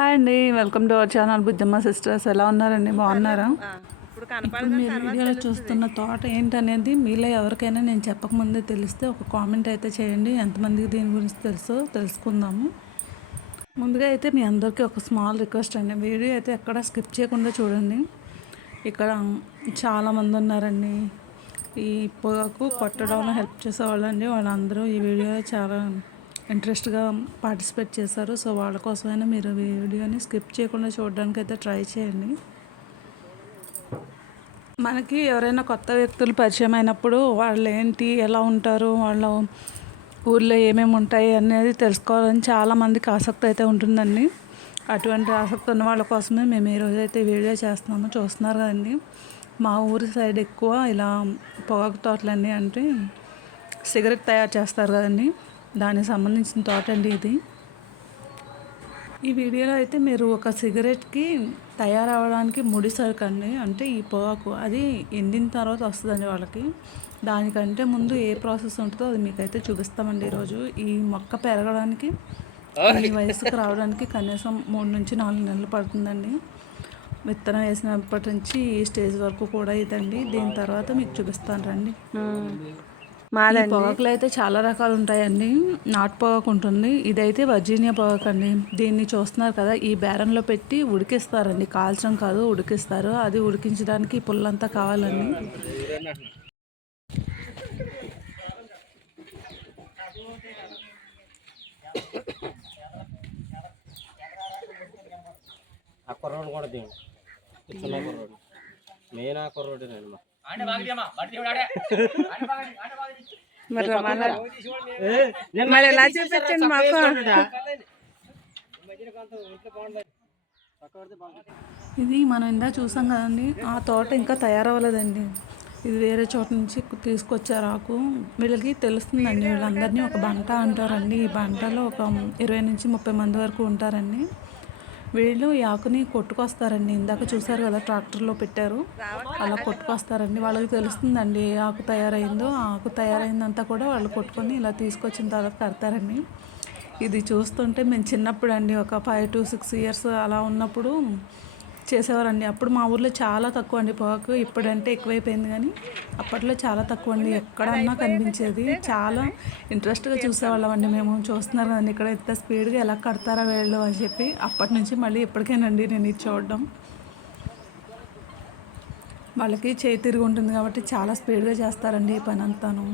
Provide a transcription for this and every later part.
Hi అండి welcome to our channel Bujjamma sisters. ఎలా ఉన్నారండి? బాగున్నారా? ఇప్పుడు ఇప్పుడు మీరు వీడియోలో చూస్తున్న తోట ఏంటనేది మీలో ఎవరికైనా నేను చెప్పకముందే తెలిస్తే ఒక కామెంట్ అయితే చేయండి. ఎంతమందికి దీని గురించి తెలుసో తెలుసుకుందాము. ముందుగా అయితే మీ అందరికీ ఒక స్మాల్ రిక్వెస్ట్ అండి. వీడియో అయితే ఎక్కడ స్కిప్ చేయకుండా చూడండి. ఇక్కడ చాలామంది ఉన్నారండి. ఈ పొగకు కొట్టడంలో హెల్ప్ చేసేవాళ్ళండి. వాళ్ళందరూ ఈ వీడియో చాలా ఇంట్రెస్ట్గా పార్టిసిపేట్ చేశారు. సో వాళ్ళ కోసమైనా మీరు వీడియోని స్కిప్ చేయకుండా చూడడానికి అయితే ట్రై చేయండి. మనకి ఎవరైనా కొత్త వ్యక్తులు పరిచయం అయినప్పుడు వాళ్ళు ఏంటి ఎలా ఉంటారు వాళ్ళ ఊర్లో ఏమేమి ఉంటాయి అనేది తెలుసుకోవాలని చాలామందికి ఆసక్తి అయితే ఉంటుందండి. అటువంటి ఆసక్తి ఉన్న వాళ్ళ కోసమే మేము ఈరోజు అయితే వీడియో చేస్తున్నాము. చూస్తున్నారు కదండి. మా ఊరి సైడ్ ఎక్కువ ఇలా పొగాకు తోటలన్నీ అంటే సిగరెట్ తయారు చేస్తారు కదండి. దానికి సంబంధించిన తోట అండి ఇది. ఈ వీడియోలో అయితే మీరు ఒక సిగరెట్కి తయారవడానికి ముడి సరుకు అండి అంటే ఈ పొగాకు అది ఎండిన తర్వాత వస్తుందండి వాళ్ళకి. దానికంటే ముందు ఏ ప్రాసెస్ ఉంటుందో అది మీకైతే చూపిస్తామండి ఈరోజు. ఈ మొక్క పెరగడానికి ఈ వయసుకు రావడానికి కనీసం మూడు నుంచి నాలుగు నెలలు పడుతుందండి. విత్తనం వేసినప్పటి నుంచి ఈ స్టేజ్ వరకు కూడా ఇదండి. దీని తర్వాత మీకు చూపిస్తాను రండి. ఈ పొగాకులు అయితే చాలా రకాలు ఉంటాయండి నాటు పొగాకు ఉంటుంది. ఇదైతే వర్జీనియా పొగాకు అండి దీన్ని చూస్తున్నారు కదా ఈ బేరంలో పెట్టి ఉడికిస్తారండి. కాల్చడం కాదు ఉడికిస్తారు. అది ఉడికించడానికి ఈ పుల్లంతా కావాలండి. ఆ కుర్రోడు కూడా కుర్రోడు. మెయిన్ ఆ కుర్రోడేనండి మా మరి మరి ఎలా చూపించండి మాకు? ఇది మనం ఇందా చూసాం కదండి ఆ తోట ఇంకా తయారవ్వలేదండి. ఇది వేరే చోట నుంచి తీసుకొచ్చారు ఆకు. వీళ్ళకి తెలుస్తుందండి వీళ్ళందరినీ ఒక బంట అంటారండి. ఈ బంటలో ఒక ఇరవై నుంచి ముప్పై మంది వరకు ఉంటారండి. వీళ్ళు ఈ ఆకుని కొట్టుకొస్తారండి. ఇందాక చూసారు కదా ట్రాక్టర్లో పెట్టారు. అలా కొట్టుకొస్తారండి. వాళ్ళకి తెలుస్తుందండి ఏ ఆకు తయారైందో. ఆ ఆకు తయారైందంతా కూడా వాళ్ళు కొట్టుకొని ఇలా తీసుకొచ్చిన తర్వాత కడతారండి. ఇది చూస్తుంటే మేము చిన్నప్పుడు అండి ఒక ఫైవ్ టు సిక్స్ ఇయర్స్ అలా ఉన్నప్పుడు చేసేవారండి. అప్పుడు మా ఊర్లో చాలా తక్కువ అండి పొగాకు. ఇప్పుడంటే ఎక్కువైపోయింది కానీ అప్పట్లో చాలా తక్కువ అండి ఎక్కడన్నా కనిపించేది. చాలా ఇంట్రెస్ట్గా చూసేవాళ్ళం అండి మేము. చూస్తున్నారు కదండి ఇక్కడ ఎంత స్పీడ్గా ఎలా కడతారా వీళ్ళు అని చెప్పి అప్పటి నుంచి మళ్ళీ ఇప్పటికేనండి నేను ఇది చూడడం. వాళ్ళకి చేయి తిరిగి ఉంటుంది కాబట్టి చాలా స్పీడ్గా చేస్తారండి ఈ పని అంతాను.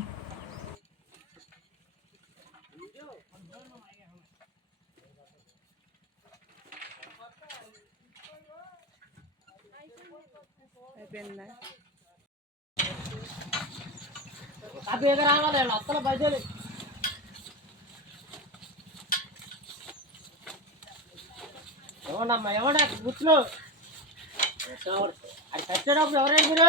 అయిపోయిందా రావాలి అత్తల బయలు ఏమండమ్మా ఏమండ గుర్తులు? అది చచ్చేటప్పుడు ఎవరైనా మీరు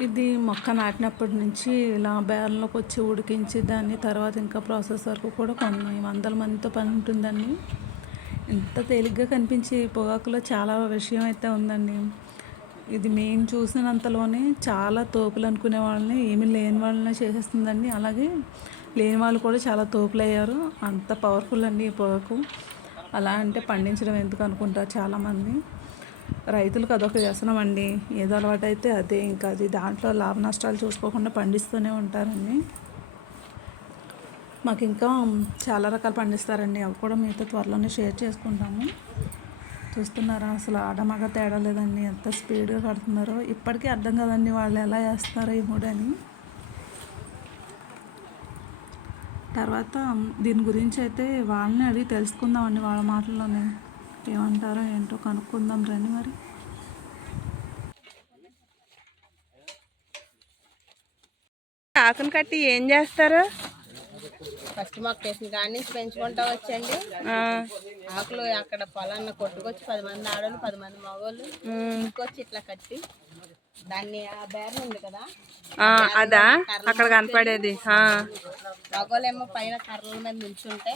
ఇది మొక్క నాటినప్పటి నుంచి ఇలా బేరంలోకి వచ్చి ఉడికించి దాన్ని తర్వాత ఇంకా ప్రాసెస్ వరకు కూడా కొన్ని. వందల మందితో పని ఉంటుందండి. ఇంత తేలిగ్గా కనిపించే ఈ పొగాకులో చాలా విషయం అయితే ఉందండి. ఇది మేము చూసినంతలోనే చాలా తోపులు అనుకునే వాళ్ళని ఏమీ లేని వాళ్ళని చేసేస్తుందండి. అలాగే లేని వాళ్ళు కూడా చాలా తోపులు అయ్యారు. అంత పవర్ఫుల్ అండి ఈ పొగాకు. అలా అంటే పండించడం ఎందుకు అనుకుంటారు చాలామంది. రైతులకు అదొక వ్యసనం అండి ఏదో అలవాటు అయితే అదే ఇంకా అది. దాంట్లో లాభ నష్టాలు చూసుకోకుండా పండిస్తూనే ఉంటారండి. మాకు ఇంకా చాలా రకాలు పండిస్తారండి. అవి కూడా మీతో త్వరలోనే షేర్ చేసుకుంటాము. చూస్తున్నారా? అసలు ఆడమగ తేడా లేదండి. ఎంత స్పీడ్గా కడుతున్నారో. ఇప్పటికీ అర్థం కదండి వాళ్ళు ఎలా వేస్తారో ఈ మూడని తర్వాత దీని గురించి అయితే వాళ్ళని అడిగి తెలుసుకుందామండి వాళ్ళ మాటల్లోనే. ఏమంటారో ఏంటో కనుక్కుందాం రండి మరి. ఆకును కట్టి ఏం చేస్తారు? ఫస్ట్ మొక్క వేసిన కాడి నుంచి పెంచుకుంటా వచ్చండి. ఆ, ఆకులు అక్కడ పొలాన్ని కొట్టుకొచ్చి పది మంది ఆడవాళ్ళు పది మంది మగవాళ్ళు ఇంకొచ్చి ఇట్లా కట్టి దాన్ని ఆ బేరం ఉంది కదా? అదా? అక్కడ కనపడేది. మగోళ్ళేమో పైన కర్రల మీద నిల్చుంటే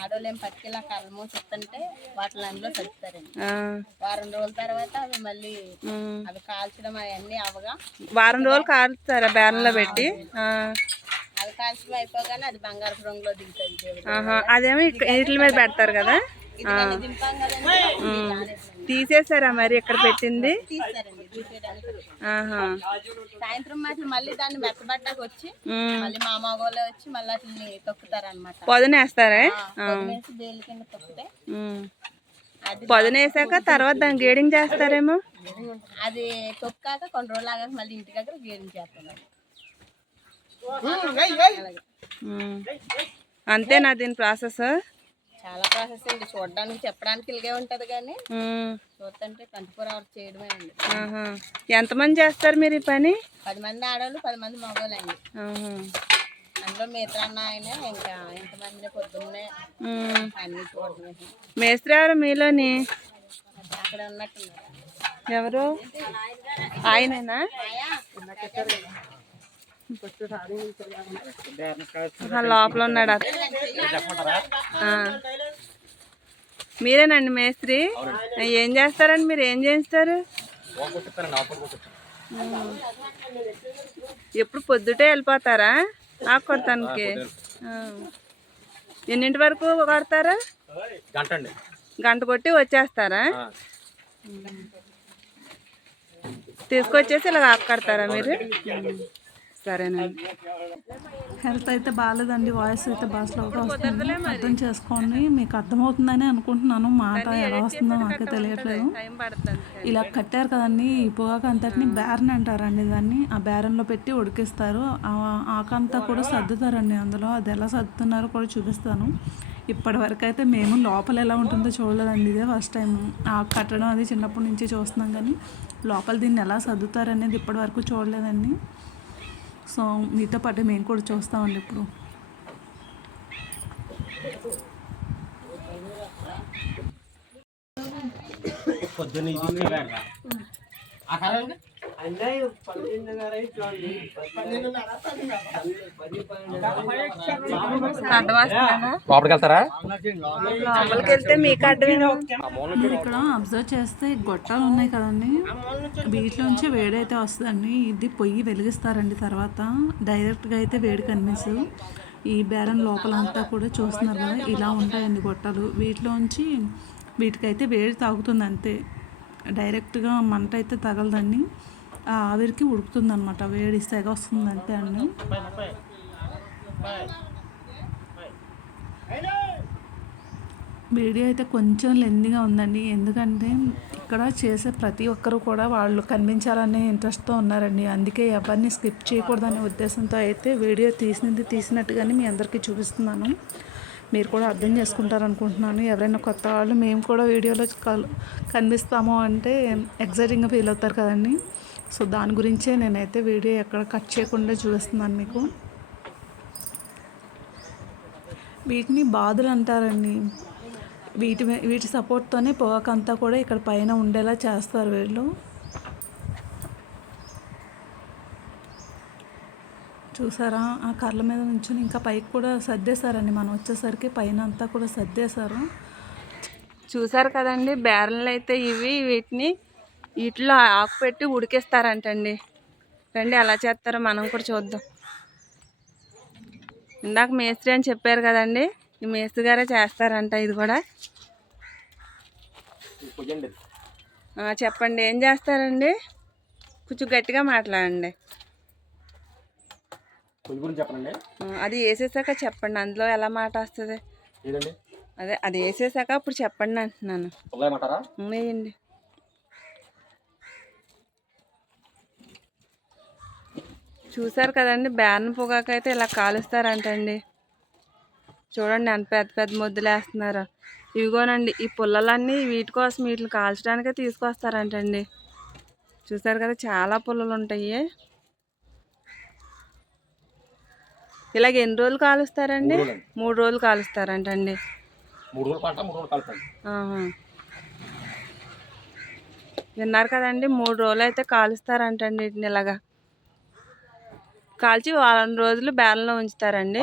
ఆడోళ్ళేమో పట్టుకెళ్ళి కర్రలు మూసిస్తుంటే వాటిని అందులో చదువుతారండి వారం రోజుల తర్వాత అవి మళ్ళీ. అవి కాల్చడం అవన్నీ అవగా. వారం రోజులు కాలుస్తారా బేరంలో పెట్టి. అవి కాల్చడం అయిపోగానే అది బంగారు రంగులో దిగుతుంది అదేమో వీటి మీద పెడతారు కదా? తీసేసారా మరి ఇక్కడ పెట్టింది? సాయంత్రం మాటలు మళ్ళీ దాన్ని మెత్తబడ్డాక వచ్చి. మళ్ళీ మా మగోళ్ళే వచ్చి మళ్ళీ వాటిని తొక్కుతారనమాట పొదనేస్తారా బేలు కింద తొక్కితే పొదనేసాక తర్వాత దాన్ని గేడింగ్ చేస్తారేమో? అది తొక్కాక కొన్ని రోజులు ఆగాక మళ్ళీ ఇంటి దగ్గర గేరింగ్ చేస్తున్నారు ఉమ్. అంతేనా దీని ప్రాసెస్? చాలా ప్రాసెస్ అండి. చూడడానికి చెప్పడానికి ఇలాగే ఉంటది కానీ. చూస్తుంటే ట్వంటీ ఫోర్ అవర్స్ చేయడమే అండి. ఎంతమంది చేస్తారు మీరు ఈ పని? పది మంది ఆడవాళ్ళు పది మంది మగవాళ్ళు అండి. అందులో మిగతా అన్న ఆయన ఇంకా ఎంతమంది పొద్దున్నే. అన్ని మేస్త్రి ఎవరు మీలోని అక్కడ ఉన్నట్టున్నారు. ఎవరు? ఆయనేనా? లోపల ఉన్నాడు. మీరేనండి మేస్త్రి? ఏం చేస్తారండి మీరు? ఏం చేస్తారు. ఎప్పుడు పొద్దుటే వెళ్ళిపోతారా? ఆకు కొడతానికి. ఎన్నింటి వరకు కొడతారా గంట అండి గంట కొట్టి వచ్చేస్తారా? తీసుకొచ్చేసి ఇలా ఆకు కడతారా మీరు? సరేనండి. హెల్త్ అయితే బాగాలేదండి వాయిస్ అయితే బాగా స్లోగా వస్తుంది. అర్థం చేసుకోండి మీకు అర్థమవుతుందని అనుకుంటున్నాను. మాట ఎలా వస్తుందో నాకే తెలియట్లేదు. ఇలా కట్టారు కదండి ఈ పొగాకు అంతటిని బేరన్ అంటారండి దాన్ని. ఆ బేరన్లో పెట్టి ఉడికిస్తారు. ఆ ఆకంతా కూడా సర్దుతారండి అందులో. అది ఎలా సర్దుతున్నారో కూడా చూపిస్తాను. ఇప్పటి వరకు అయితే మేము లోపల ఎలా ఉంటుందో చూడలేదండి ఇదే ఫస్ట్ టైం. ఆ కట్టడం అది చిన్నప్పటి నుంచి చూస్తున్నాం కానీ లోపల దీన్ని ఎలా సర్దుతారు అనేది ఇప్పటి వరకు చూడలేదండి. సో మీతో పాటు మేము కూడా చూస్తామండి ఇప్పుడు. పొద్దున్న లోపలికి వెళ్తారా లోపలికి వెళ్తే మీకు ఇక్కడ అబ్జర్వ్ చేస్తే గొట్టాలు ఉన్నాయి కదండి. వీటిలోంచి వేడైతే వస్తుందండి. ఇది పొయ్యి వెలిగిస్తారండి తర్వాత. డైరెక్ట్గా అయితే వేడి కనిపిస్తుంది ఈ బేరం లోపల అంతా కూడా చూస్తున్నారు కదా ఇలా ఉంటాయండి గొట్టాలు. వీటిలోంచి వీటికైతే వేడి తాగుతుంది అంతే. డైరెక్ట్గా మంట అయితే తగలదండి. ఆవిరికి ఉడుకుతుంది అనమాట వేడి సెగ వస్తుంది అంతే అండి వీడియో అయితే కొంచెం లెందీగా ఉందండి. ఎందుకంటే ఇక్కడ చేసే ప్రతి ఒక్కరు కూడా వాళ్ళు కనిపించాలనే ఇంట్రెస్ట్తో ఉన్నారండి. అందుకే ఎవరిని స్కిప్ చేయకూడదనే ఉద్దేశంతో అయితే వీడియో తీసినది తీసినట్టుగానే మీ అందరికీ చూపిస్తున్నాను. మీరు కూడా అర్థం చేసుకుంటారు అనుకుంటున్నాను ఎవరైనా కొత్త వాళ్ళు మేము కూడా వీడియోలో కల్ కనిపిస్తాము అంటే ఎక్సైటింగ్గా ఫీల్ అవుతారు కదండి. సో దాని గురించే నేనైతే వీడియో ఎక్కడ కట్ చేయకుండా చూపిస్తున్నాను మీకు. వీటిని బాధలు అంటారండి. వీటి వీటి సపోర్ట్తోనే పొగాకంతా కూడా ఇక్కడ పైన ఉండేలా చేస్తారు వీళ్ళు. చూసారా? ఆ కర్ల మీద నుంచి ఇంకా పైకి కూడా సర్దేశారండి. మనం వచ్చేసరికి పైన అంతా కూడా సర్దేశారు. చూసారు కదండి? బేరన్లు అయితే ఇవి వీటిని వీటిలో ఆకు పెట్టి ఉడికిస్తారంటండి. రండి ఎలా చేస్తారో మనం కూడా చూద్దాం. ఇందాక మేస్త్రి అని చెప్పారు కదండి ఈ మేస్త్రి గారే చేస్తారంట ఇది కూడా. చెప్పండి ఏం చేస్తారండి? కొంచెం గట్టిగా మాట్లాడండి. చెప్పండి అది వేసేసాక చెప్పండి అందులో ఎలా మాట వస్తుంది? అదే అది వేసేసాక అప్పుడు చెప్పండి అంటున్నాను. వేయండి చూసారు కదండి బ్యాన్ పొగాకైతే ఇలా కాలుస్తారంటండి. చూడండి ఎంత పెద్ద పెద్ద ముద్దులు వేస్తున్నారు ఇవిగోనండి ఈ పుల్లలన్నీ వీటి కోసం వీటిని కాల్చడానికే తీసుకొస్తారంటండి. చూసారు కదా చాలా పుల్లలు ఉంటాయి ఇలాగ ఎన్ని రోజులు కాలుస్తారండి? మూడు రోజులు కాలుస్తారంటండి. విన్నారు కదండి మూడు రోజులు అయితే కాలుస్తారంటండి వీటిని ఇలాగా. కాల్చి వారం రోజులు బేరంలో ఉంచుతారండి.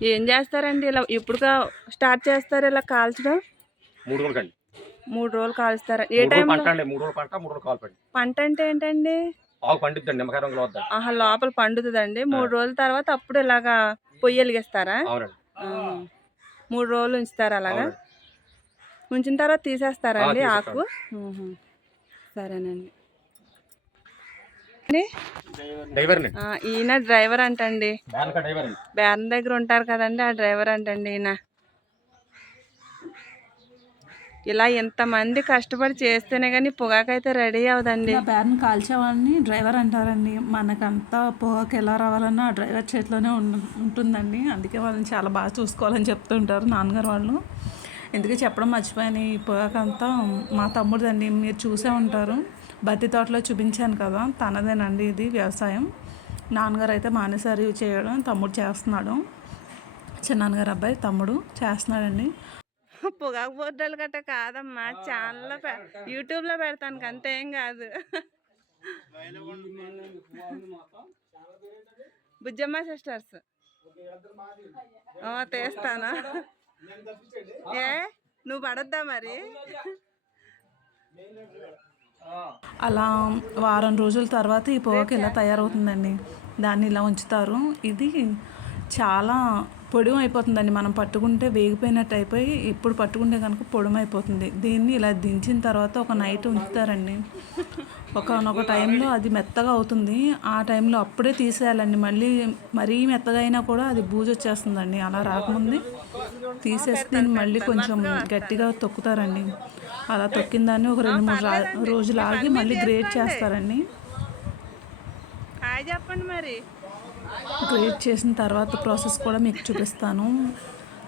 ఏం చేస్తారండి? ఇలా ఇప్పుడు స్టార్ట్ చేస్తారు ఇలా కాల్చడం? మూడు రోజులు కండి మూడు రోజులు కాలుస్తారు. ఏ మూడు రోజులు టైంలో? పంట అండి. మూడు రోజులు పంట మూడు రోజులు కాలు పండి పంట అంటే ఏంటండి? ఆకు పండిద్దండి నిమ్మకాయ రంగులో వద్ద ఆహా లోపల పండుతుందండి. మూడు రోజుల తర్వాత అప్పుడు ఇలాగా పొయ్యి వెలిగిస్తారా? అవునండి. ఆ. మూడు రోజులు ఉంచుతారు అలాగా? అవునండి. ఉంచిన తర్వాత తీసేస్తారా ఆ, అండి. ఆకు? ఊహు. సరేనండి. అండి, డ్రైవర్ని? ఆ, ఈయన డ్రైవర్ అంటండి. బ్యాన్ డ్రైవర్ అండి. బ్యాన్ దగ్గర ఉంటారు కదండి ఆ డ్రైవర్ అంటండి ఈయన. ఇలా ఎంతమంది కష్టపడి చేస్తేనే కానీ పొగాకైతే రెడీ అవదండి ఇలా కాల్చేవాడిని డ్రైవర్ అంటారండి. మనకంతా పొగాకు ఎలా రావాలన్నా ఆ డ్రైవర్ చేతిలోనే ఉంటుందండి. అందుకే వాళ్ళని చాలా బాగా చూసుకోవాలని చెప్తుంటారు నాన్నగారు వాళ్ళు. ఎందుకే చెప్పడం మర్చిపోయాను. ఈ పొగాకంతా మా తమ్ముడిదండి. మీరు చూసే ఉంటారు. బత్తి తోటలో చూపించాను కదా తనదేనండి ఇది వ్యవసాయం. నాన్నగారు అయితే మానేసారి చేయడం తమ్ముడు చేస్తున్నాడు. చిన్నాన్నగారు అబ్బాయి తమ్ముడు చేస్తున్నాడండి. పొగాకు బొడ్డలు గట్ట కాదమ్మా. ఛానల్లో పె యూట్యూబ్లో పెడతాను అంతే ఏం కాదు. బుజ్జమ్మ సిస్టర్స్. తీస్తానా. ఏ? నువ్వు పడద్దా మరి? అలా వారం రోజుల తర్వాత ఈ పొగకి ఇలా తయారవుతుందండి? దాన్ని ఇలా ఉంచుతారు. ఇది చాలా పొడిం అయిపోతుందండి. మనం పట్టుకుంటే వేగిపోయినట్టు అయిపోయి ఇప్పుడు పట్టుకుంటే కనుక పొడిం అయిపోతుంది. దీన్ని ఇలా దించిన తర్వాత ఒక నైట్ ఉంచుతారండి. ఒకనొక టైంలో అది మెత్తగా అవుతుంది. ఆ టైంలో అప్పుడే తీసేయాలండి. మళ్ళీ మరీ మెత్తగా అయినా కూడా అది బూజు వచ్చేస్తుందండి. అలా రాకముందే తీసేసి దీన్ని మళ్ళీ కొంచెం గట్టిగా తొక్కుతారండి. అలా తొక్కిన దాన్ని ఒక రెండు మూడు రోజులు ఆగి మళ్ళీ గ్రేట్ చేస్తారండి. హాయ్ చెప్పండి మరి. గ్రేట్ చేసిన తర్వాత ప్రాసెస్ కూడా మీకు చూపిస్తాను.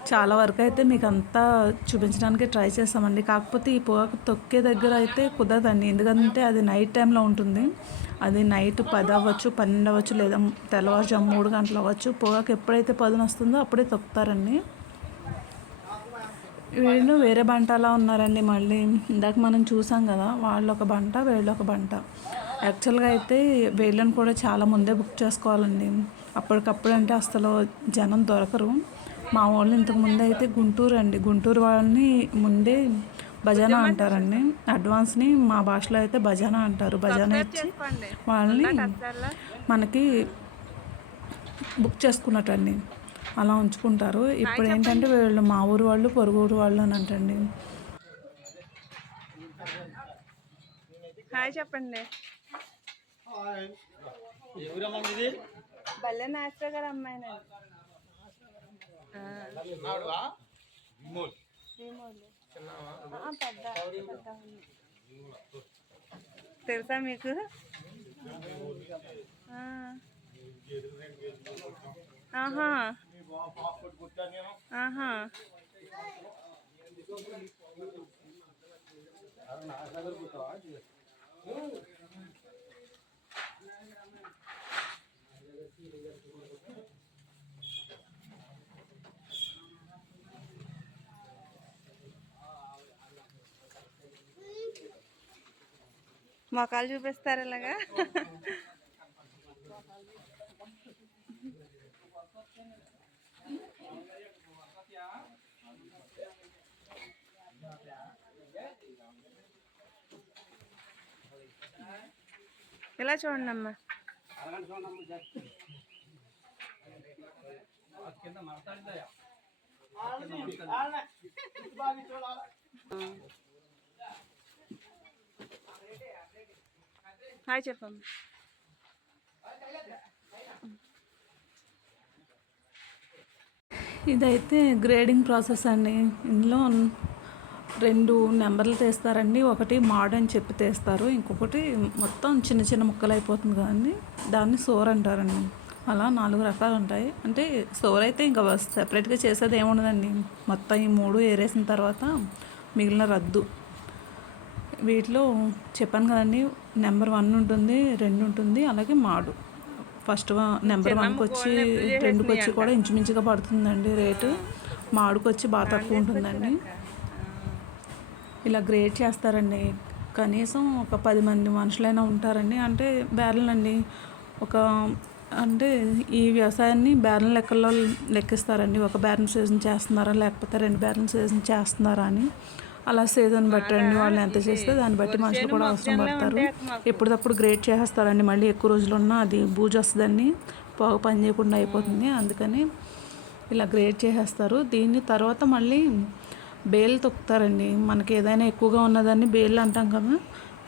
చాలా వరకు అయితే మీకు అంతా చూపించడానికి ట్రై చేస్తామండి. కాకపోతే ఈ పొగాకు తొక్కే దగ్గర అయితే కుదరదండి. ఎందుకంటే అది నైట్ టైంలో ఉంటుంది. అది నైట్ పది అవ్వచ్చు పన్నెండు అవ్వచ్చు లేదా తెల్లవారుజాము మూడు గంటలు అవ్వచ్చు. పొగాకు ఎప్పుడైతే పదును వస్తుందో అప్పుడే తొక్కుతారండి. వీళ్ళు వేరే బంటలా ఉన్నారండి మళ్ళీ. ఇందాక మనం చూసాం కదా వాళ్ళు ఒక బంట వీళ్ళు ఒక బంట. యాక్చువల్గా అయితే వీళ్ళని కూడా చాలా ముందే బుక్ చేసుకోవాలండి. అప్పటికప్పుడు అంటే అసలు జనం దొరకరు. మా వాళ్ళు ఇంతకు ముందు అయితే గుంటూరు అండి. గుంటూరు వాళ్ళని ముందే భజన అంటారండి. అడ్వాన్స్ని మా భాషలో అయితే భజన అంటారు. భజన ఇచ్చి వాళ్ళని మనకి బుక్ చేసుకున్నట్టండి. అలా ఉంచుకుంటారు. ఇప్పుడు ఏంటంటే వీళ్ళు మా ఊరు వాళ్ళు పొరుగు ఊరు వాళ్ళు అని అంటండి. హాయ్ చెప్పండి. భలే నాస్టర్ గారు అమ్మాయినండి. పెద్ద. తెలుసా మీకు? ఆ. ఆహా. ఆహా. మొఖాలు చూపిస్తారు ఇలాగా? ఇలా చూడండి అమ్మా హాయ్ చెప్పండి ఇదైతే గ్రేడింగ్ ప్రాసెస్ అండి. ఇందులో రెండు నెంబర్లు తీస్తారండి. ఒకటి మాడ్ అని చెప్పి తీస్తారు. ఇంకొకటి మొత్తం చిన్న చిన్న ముక్కలు అయిపోతుంది కదండి. దాన్ని సోర్ అంటారండి. అలా నాలుగు రకాలు ఉంటాయి. అంటే సోర్ అయితే ఇంకా సెపరేట్గా చేసేది ఏముండదండి. మొత్తం ఈ మూడు ఏరేసిన తర్వాత మిగిలిన రద్దు. వీటిలో చెప్పాను కదండి నెంబర్ వన్ ఉంటుంది రెండు ఉంటుంది అలాగే మాడు. ఫస్ట్ నెంబర్ వన్కి వచ్చి రెండుకి వచ్చి కూడా ఇంచుమించుగా పడుతుందండి రేటు. మాడుకు వచ్చి బాగా తక్కువ ఉంటుందండి. ఇలా గ్రేట్ చేస్తారండి. కనీసం ఒక పది మంది మనుషులైనా ఉంటారండి. అంటే బ్యారెల్ అండి ఒక అంటే ఈ వ్యవసాయాన్ని బ్యారెల్ లెక్కల్లో లెక్కిస్తారండి. ఒక బ్యారెల్ సీజన్ చేస్తున్నారా? లేకపోతే రెండు బ్యారెల్ సీజన్ చేస్తున్నారా అని. అలా సీజన్ బట్టండి వాళ్ళు ఎంత చేస్తే దాన్ని బట్టి మనుషులు కూడా అవసరం పడతారు. ఎప్పటికప్పుడు గ్రేట్ చేసేస్తారండి. మళ్ళీ ఎక్కువ రోజులు ఉన్నా అది బూజు వస్తుందండి. పొగ పని చేయకుండా అయిపోతుంది. అందుకని ఇలా గ్రేట్ చేసేస్తారు. దీన్ని తర్వాత మళ్ళీ బేల్ తొక్కుతారండి. మనకి ఏదైనా ఎక్కువగా ఉన్నదాన్ని బేల్ అంటాం కదా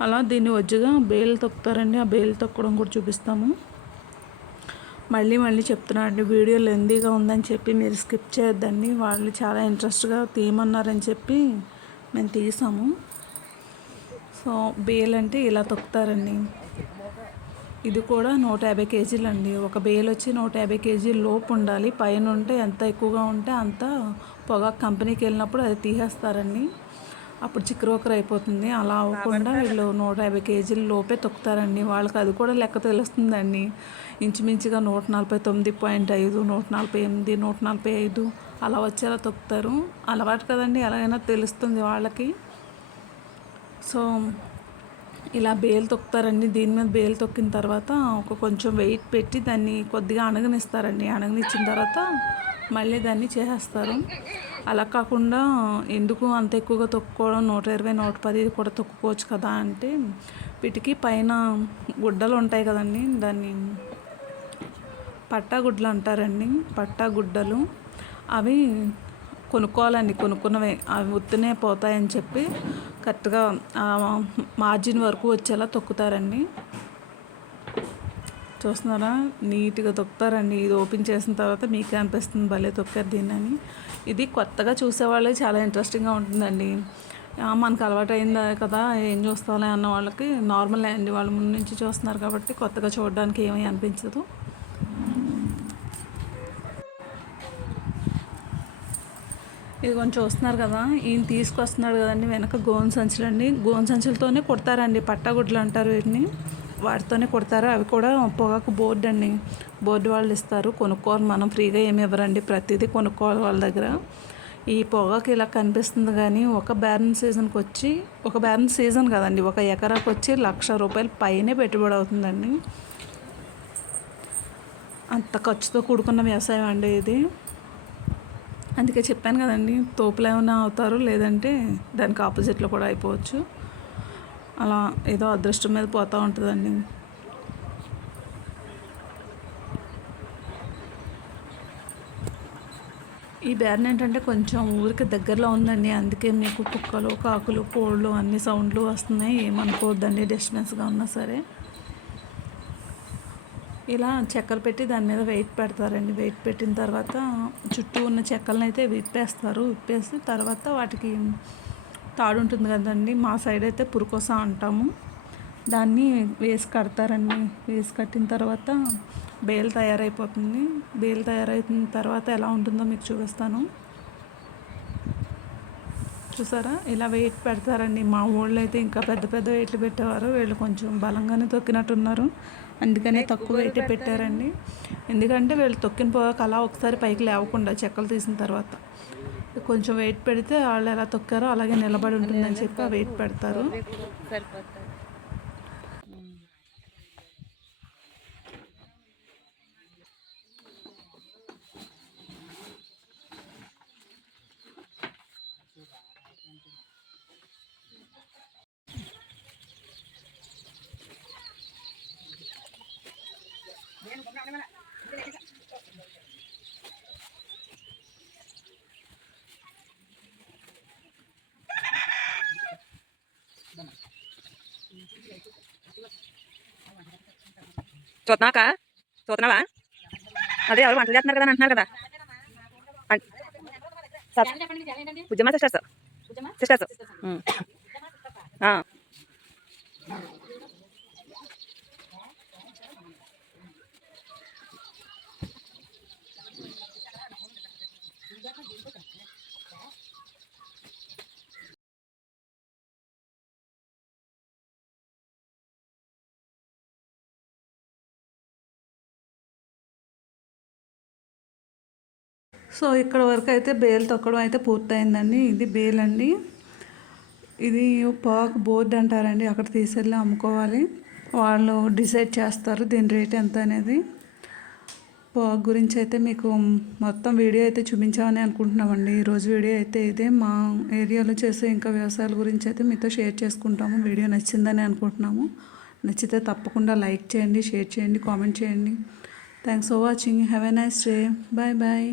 అలా దీన్ని వజ్జుగా బేల్ తొక్కుతారండి. ఆ బేల్ తొక్కడం కూడా చూపిస్తాము. మళ్ళీ మళ్ళీ చెప్తున్నా అండి వీడియో లెందీగా ఉందని చెప్పి మీరు స్కిప్ చేయొద్దండి. వాళ్ళు చాలా ఇంట్రెస్ట్గా తీయమన్నారని చెప్పి మేము తీసాము. సో బేల్ అంటే ఇలా తొక్కుతారండి. ఇది కూడా నూట యాభై కేజీలు అండి ఒక బేల్ వచ్చి నూట యాభై కేజీల లోపు ఉండాలి పైన ఉంటే ఎంత ఎక్కువగా ఉంటే అంత పొగాకు కంపెనీకి వెళ్ళినప్పుడు అది తీసేస్తారండి. అప్పుడు చిక్కురోకరు అయిపోతుంది. అలా అవ్వకుండా వీళ్ళు నూట యాభై కేజీల లోపే తొక్కుతారండి. వాళ్ళకి అది కూడా లెక్క తెలుస్తుందండి. ఇంచుమించుగా నూట నలభై తొమ్మిది పాయింట్ ఐదు నూట నలభై ఎనిమిది నూట నలభై ఐదు అలా వచ్చేలా తొక్కుతారు. అలవాటు కదండి ఎలాగైనా తెలుస్తుంది వాళ్ళకి. సో ఇలా బేలు తొక్కుతారండి. దీని మీద బేలు తొక్కిన తర్వాత ఒక కొంచెం వెయిట్ పెట్టి దాన్ని కొద్దిగా అణగనిస్తారండి. అణగనిచ్చిన తర్వాత మళ్ళీ దాన్ని చేసేస్తారు. అలా కాకుండా ఎందుకు అంత ఎక్కువగా తొక్కుకోవడం? నూట ఇరవై నూట పది కూడా తొక్కుకోవచ్చు కదా అంటే వీటికి పైన గుడ్డలు ఉంటాయి కదండి. దాన్ని పట్టా గుడ్డలు అంటారండి. పట్టా గుడ్డలు అవి కొనుక్కోవాలండి. కొనుక్కున్నవే. అవి ఉత్తినే పోతాయని చెప్పి కరెక్ట్గా మార్జిన్ వరకు వచ్చేలా తొక్కుతారండి. చూస్తున్నారా? నీట్గా తొక్కుతారండి. ఇది ఓపెన్ చేసిన తర్వాత మీకే అనిపిస్తుంది భలే తొక్కారు దీన్ని అని ఇది కొత్తగా చూసేవాళ్ళకి చాలా ఇంట్రెస్టింగ్గా ఉంటుందండి. మనకు అలవాటు అయిందా కదా? ఏం చూస్తాలే అన్న వాళ్ళకి నార్మల్ అండి వాళ్ళ ముందు నుంచి చూస్తున్నారు కాబట్టి కొత్తగా చూడడానికి ఏమీ అనిపించదు. ఇది కొంచెం చూస్తున్నారు కదా ఈయన తీసుకొస్తున్నాడు కదండి వెనక గోన్ సంచులు అండి. గోన్ సంచులతోనే కొడతారండి పట్టగుడ్లు అంటారు వీటిని. వాటితోనే కొడతారు అవి కూడా పొగాకు బోర్డు అండి. బోర్డు వాళ్ళు ఇస్తారు కొనుక్కోవాలి మనం ఫ్రీగా ఏమి ఇవ్వరండి. ప్రతిదీ కొనుక్కోవాలి వాళ్ళ దగ్గర. ఈ పొగాకు ఇలా కనిపిస్తుంది కానీ ఒక బ్యారన్ సీజన్కి వచ్చి ఒక బ్యారన్ సీజన్ కదండి ఒక ఎకరాకు వచ్చి లక్ష రూపాయల పైనే పెట్టుబడి అవుతుందండి. అంత ఖర్చుతో కూడుకున్న వ్యవసాయం అండి ఇది. అందుకే చెప్పాను కదండి తోపులు ఏమైనా అవుతారు లేదంటే దానికి ఆపోజిట్లో కూడా అయిపోవచ్చు. అలా ఏదో అదృష్టం మీద పోతూ ఉంటుందండి. ఈ బ్యారన్ ఏంటంటే కొంచెం ఊరికి దగ్గరలో ఉందండి అందుకే మీకు కుక్కలు కాకులు కోళ్ళు అన్ని సౌండ్లు వస్తున్నాయి ఏమనుకోవద్దండి డిస్టెన్స్గా ఉన్నా సరే. ఇలా చెక్కలు పెట్టి దాని మీద వెయిట్ పెడతారండి. వెయిట్ పెట్టిన తర్వాత చుట్టూ ఉన్న చెక్కలను అయితే విప్పేస్తారు. విప్పేసి తర్వాత వాటికి తాడు ఉంటుంది కదండి మా సైడ్ అయితే పురుకోస అంటాము. దాన్ని వేసి కడతారండి. వేసి కట్టిన తర్వాత బేల్ తయారైపోతుంది. బేల్ తయారైన తర్వాత ఎలా ఉంటుందో మీకు చూపిస్తాను. చూసారా? ఇలా వెయిట్ పెడతారండి. మా ఊళ్ళో అయితే ఇంకా పెద్ద పెద్ద వెయిట్లు పెట్టేవారు. వీళ్ళు కొంచెం బలంగానే తొక్కినట్టున్నారు. అందుకనే తక్కువ వెయిట్ పెట్టారండి. ఎందుకంటే వీళ్ళు తొక్కిన పోయాక అలా ఒకసారి పైకి లేవకుండా చెక్కలు తీసిన తర్వాత. కొంచెం వెయిట్ పెడితే వాళ్ళు ఎలా తొక్కారో అలాగే నిలబడి ఉంటుందని చెప్పి ఆ వెయిట్ పెడతారు. చూస్తున్నాక చూస్తున్నావా? అదే ఎవరు వంటలు చేస్తున్నారు కదా అంటున్నారు కదా. సిస్టర్స్. సిస్టర్స్. సో ఇక్కడ వరకు అయితే బేల్ తొక్కడం అయితే పూర్తయిందండి. ఇది బేల్ అండి. ఇది పాక్ బోర్డ్ అంటారండి. అక్కడ తీసుకెళ్ళి అమ్ముకోవాలి. వాళ్ళు డిసైడ్ చేస్తారు దీని రేట్ ఎంత అనేది. పాక్ గురించి అయితే మీకు మొత్తం వీడియో అయితే చూపించామని అనుకుంటున్నామండి. ఈరోజు వీడియో అయితే ఇదే. మా ఏరియాలో చేసే ఇంకా వ్యవసాయాల గురించి అయితే మీతో షేర్ చేసుకుంటాము. వీడియో నచ్చిందని అనుకుంటున్నాము. నచ్చితే తప్పకుండా లైక్ చేయండి షేర్ చేయండి కామెంట్ చేయండి. Thanks for watching have a nice day bye bye